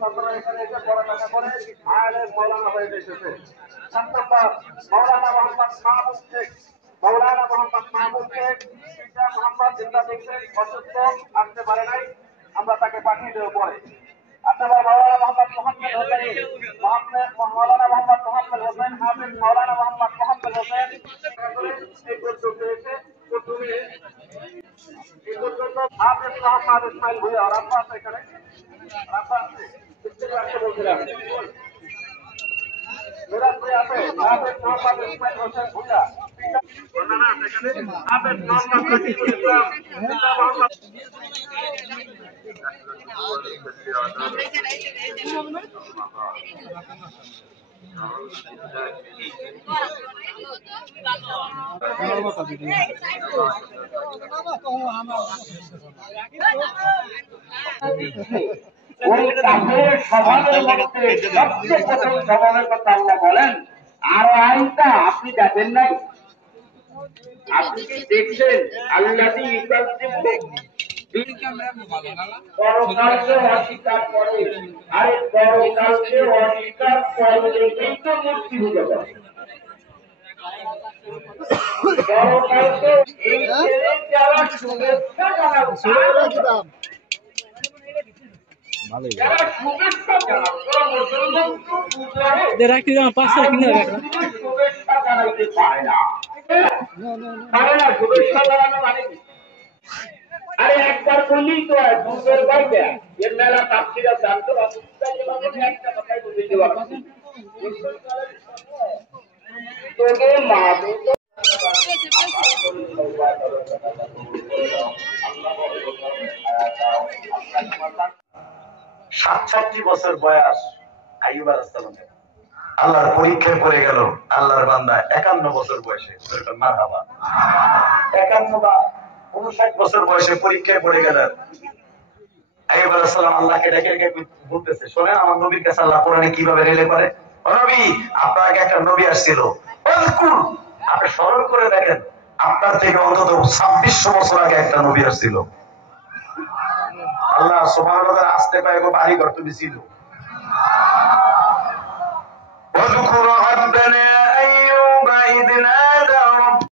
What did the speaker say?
ছাত্ররা এখানে এসে পড়ালেখা করে আলেম মাওলানা হয়ে এসেছে। 7 নম্বর মাওলানা মোহাম্মদ মাহমুদ শেখ। মাওলানা মোহাম্মদ মাহমুদ শেখ পিতা মোহাম্মদ জিন্দাবাদ শেখ অসুস্থ, আসতে পারে নাই, আমরা তাকে পাঠিয়ে দেব পরে। আপনারা মাওলানা মোহাম্মদ মোহাম্মদ হোসেন, মাওলানা মোহাম্মদ মোহাম্মদ হোসেন হাফেজ, মাওলানা মোহাম্মদ মোহাম্মদ হোসেন এই পর্যন্ত এসে প্রথমে এই পর্যন্ত হাফেজ মোহাম্মদ ইসমাইল ভুইয়া রাব্বা আছে এখানে, রাব্বা আছে বলছিলাম মেরাজ ভাই আছে, হাফেজ মোহাম্মদ ইসমাইল হোসেন ভুইয়া হাফেজ মোহাম্মদ রশিদুল ইসলাম, পিতা মোহাম্মদ বলেন আর আইনটা আপনি যাবেন নাই, আপনি কি দেখছেন আল্লাহটি পরকালকে অস্বীকার করে, আরে পরকালকে অস্বীকার করলেই তো মুক্তি হয়ে যাবে। পরকালকে এই যারা শুভেচ্ছা জানাইতে পারে না, শুভেচ্ছা জানানো মানে আরে একবার বললেই তো হয় দুধের বাইরে এর মেলা তাপসিরা জানতো একটা কথাই বলে দেওয়া তোকে মা 67 বছর বয়স আইয়ুব আলাইহিস সালামের, আল্লাহর পরীক্ষায় পড়ে গেল। আল্লাহর বান্দা 51 বছর বয়সে, মারহাবা, 51 বা 59 বছর বয়সে পরীক্ষায় পড়ে গেলেন। আইয়ুব আলাইহিস সালাম আল্লাহকে ডেকে ডেকে বলতেছে, শোনেন আমার নবীর কাছে আল্লাহ কোরআনে কিভাবে রিলে করে। ও নবী, আপনার আগে একটা নবী আসছিল, আপনি স্মরণ করে দেখেন, আপনার থেকে অন্তত 2600 বছর আগে একটা নবী আসছিল। আল্লাহ সুবহানাহু ওয়া তাআলা আসতে পায় গো বাড়ি ঘর তুমি ছিল। ওয়াযকুর আবদানা আইয়ুবা ইদ